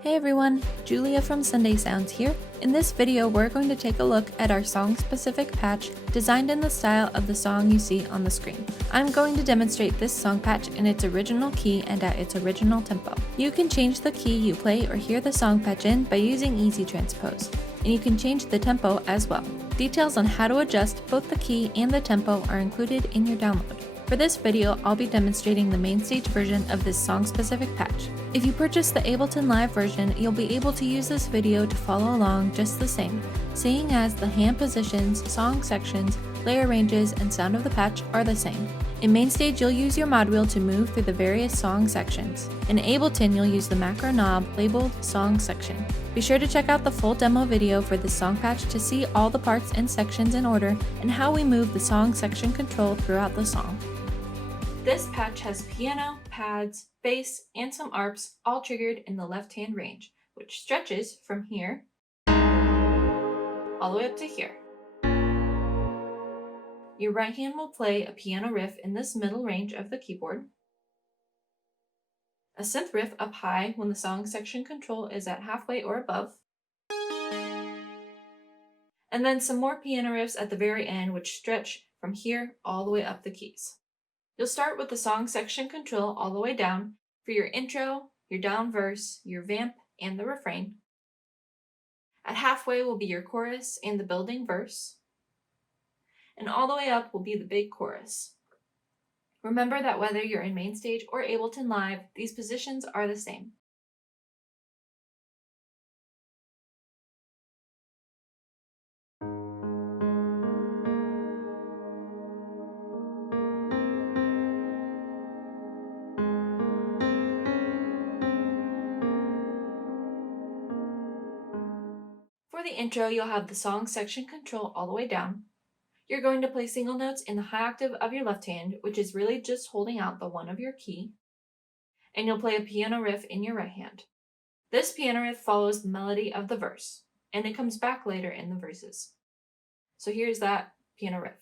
Hey everyone, Julia from Sunday Sounds here. In this video, we're going to take a look at our song-specific patch designed in the style of the song you see on the screen. I'm going to demonstrate this song patch in its original key and at its original tempo. You can change the key you play or hear the song patch in by using Easy Transpose, and you can change the tempo as well. Details on how to adjust both the key and the tempo are included in your download. For this video, I'll be demonstrating the MainStage version of this song-specific patch. If you purchase the Ableton Live version, you'll be able to use this video to follow along just the same, seeing as the hand positions, song sections, layer ranges, and sound of the patch are the same. In MainStage, you'll use your mod wheel to move through the various song sections. In Ableton, you'll use the macro knob labeled Song Section. Be sure to check out the full demo video for this song patch to see all the parts and sections in order and how we move the song section control throughout the song. This patch has piano, pads, bass, and some arps all triggered in the left-hand range, which stretches from here all the way up to here. Your right hand will play a piano riff in this middle range of the keyboard, a synth riff up high when the song section control is at halfway or above, and then some more piano riffs at the very end which stretch from here all the way up the keys. You'll start with the song section control all the way down for your intro, your down verse, your vamp, and the refrain. At halfway will be your chorus and the building verse. And all the way up will be the big chorus. Remember that whether you're in MainStage or Ableton Live, these positions are the same. For the intro, you'll have the song section control all the way down. You're going to play single notes in the high octave of your left hand, which is really just holding out the one of your key, and you'll play a piano riff in your right hand. This piano riff follows the melody of the verse, and it comes back later in the verses. So here's that piano riff.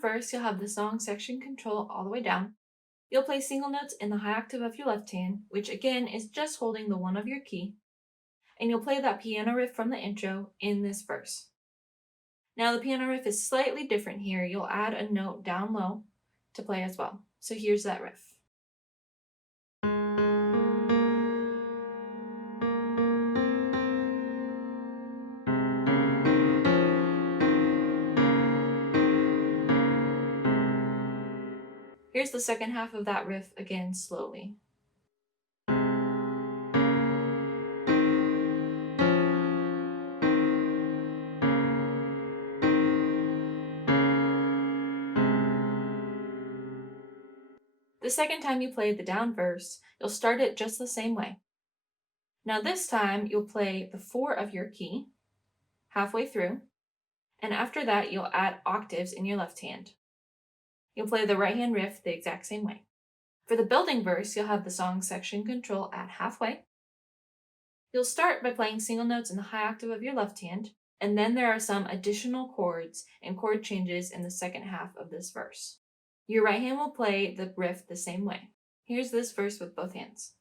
Verse, you'll have the song section control all the way down. You'll play single notes in the high octave of your left hand, which again is just holding the one of your key, and you'll play that piano riff from the intro in this verse. Now the piano riff is slightly different here. You'll add a note down low to play as well. So here's that riff. Here's the second half of that riff again slowly. The second time you play the down verse, you'll start it just the same way. Now this time you'll play the 4 of your key halfway through, and after that you'll add octaves in your left hand. You'll play the right hand riff the exact same way. For the building verse, you'll have the song section control at halfway. You'll start by playing single notes in the high octave of your left hand, and then there are some additional chords and chord changes in the second half of this verse. Your right hand will play the riff the same way. Here's this verse with both hands.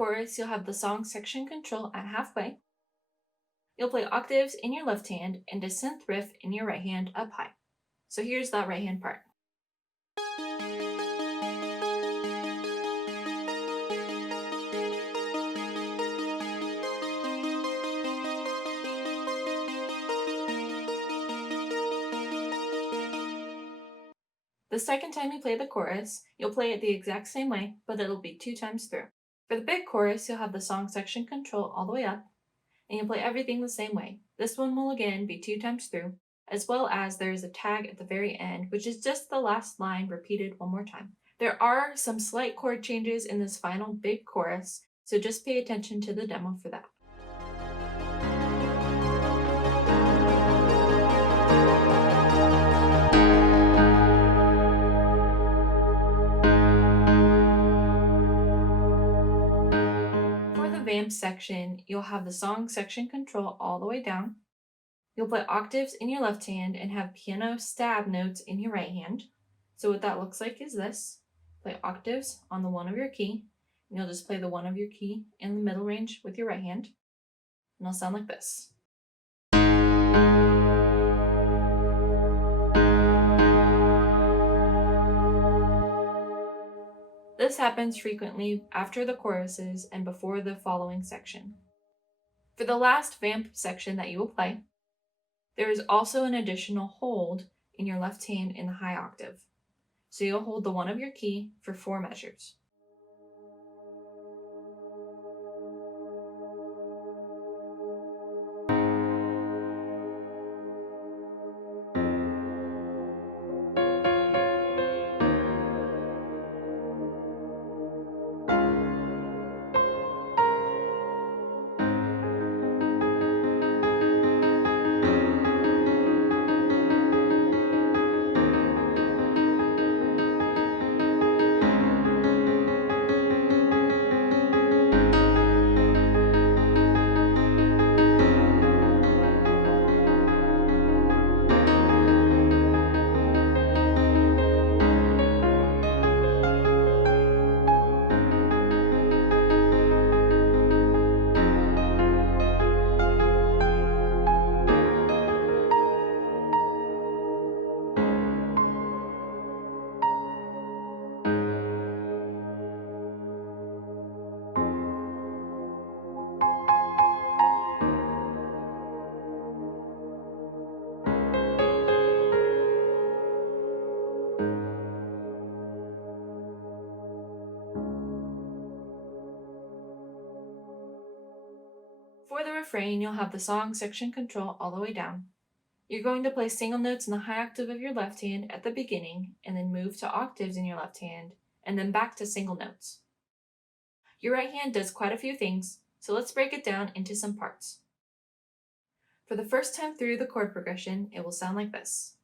chorus, you'll have the song section control at halfway. You'll play octaves in your left hand and a synth riff in your right hand up high. So here's that right hand part. The second time you play the chorus, you'll play it the exact same way, but it'll be 2 times through. For the big chorus, you'll have the song section control all the way up, and you'll play everything the same way. This one will again be 2 times through, as well as there is a tag at the very end, which is just the last line repeated one more time. There are some slight chord changes in this final big chorus, so just pay attention to the demo for that. Vamp section, you'll have the song section control all the way down. You'll play octaves in your left hand and have piano stab notes in your right hand. So what that looks like is this. Play octaves on the 1 of your key, and you'll just play the 1 of your key in the middle range with your right hand, and it'll sound like this. This happens frequently after the choruses and before the following section. For the last vamp section that you will play, there is also an additional hold in your left hand in the high octave. So you'll hold the 1 of your key for 4 measures. For the refrain, you'll have the song section control all the way down. You're going to play single notes in the high octave of your left hand at the beginning, and then move to octaves in your left hand, and then back to single notes. Your right hand does quite a few things, so let's break it down into some parts. For the first time through the chord progression, it will sound like this.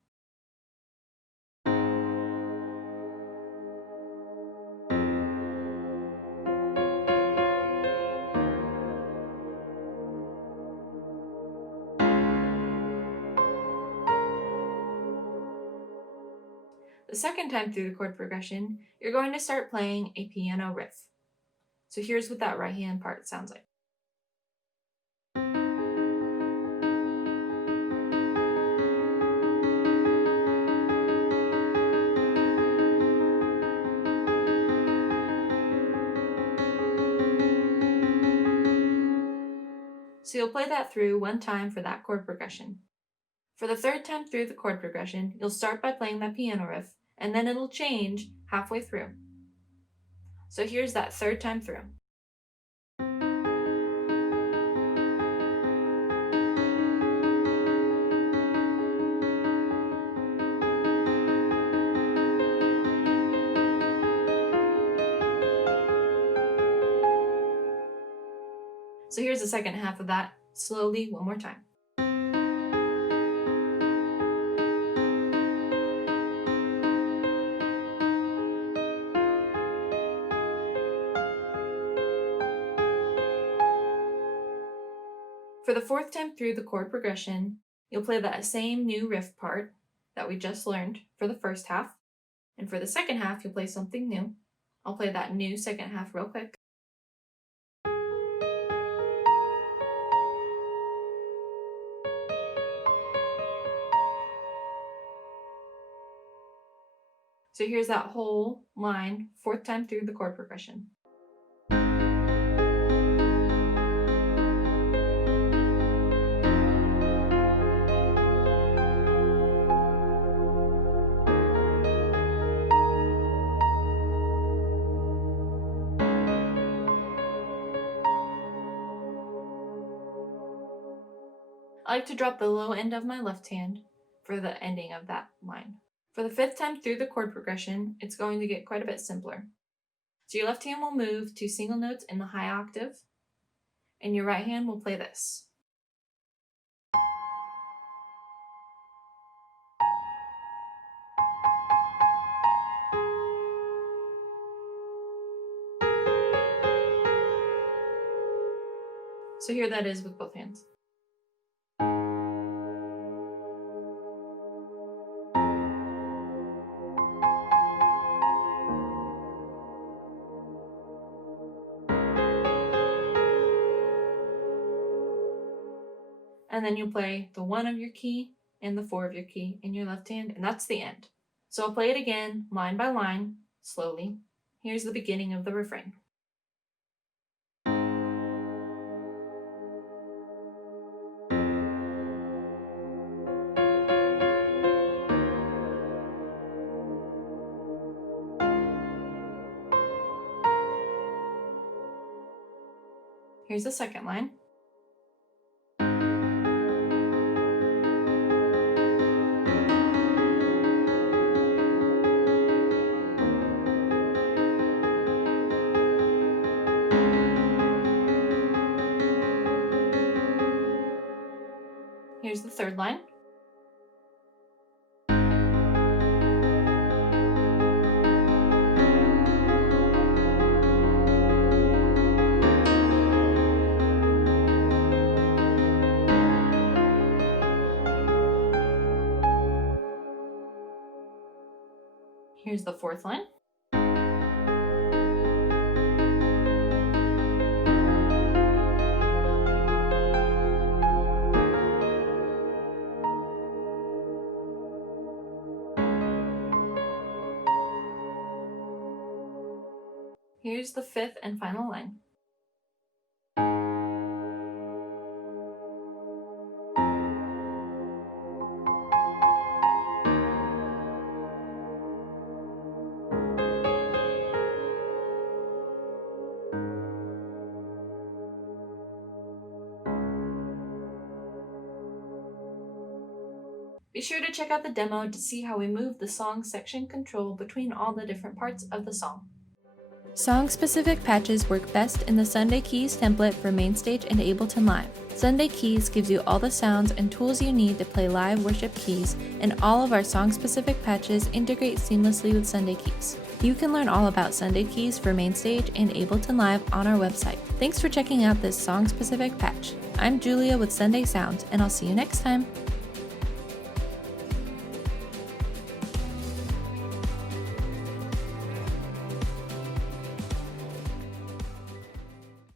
The second time through the chord progression, you're going to start playing a piano riff. So here's what that right hand part sounds like. So you'll play that through 1 time for that chord progression. For the third time through the chord progression, you'll start by playing that piano riff, and then it'll change halfway through. So here's that third time through. So here's the second half of that, slowly, one more time. For the fourth time through the chord progression, you'll play that same new riff part that we just learned for the first half. And for the second half, you'll play something new. I'll play that new second half real quick. So here's that whole line, 4th time through the chord progression. I like to drop the low end of my left hand for the ending of that line. For the 5th time through the chord progression, it's going to get quite a bit simpler. So your left hand will move to single notes in the high octave, and your right hand will play this. So here that is with both hands. And then you'll play the 1 of your key and the 4 of your key in your left hand, and that's the end. So I'll play it again, line by line, slowly. Here's the beginning of the refrain. Here's the second line. Here's the third line. Here's the fourth line. Here's the fifth and final line. Be sure to check out the demo to see how we move the song section control between all the different parts of the song. Song-specific patches work best in the Sunday Keys template for MainStage and Ableton Live. Sunday Keys gives you all the sounds and tools you need to play live worship keys, and all of our song-specific patches integrate seamlessly with Sunday Keys. You can learn all about Sunday Keys for MainStage and Ableton Live on our website. Thanks for checking out this song-specific patch. I'm Julia with Sunday Sounds, and I'll see you next time.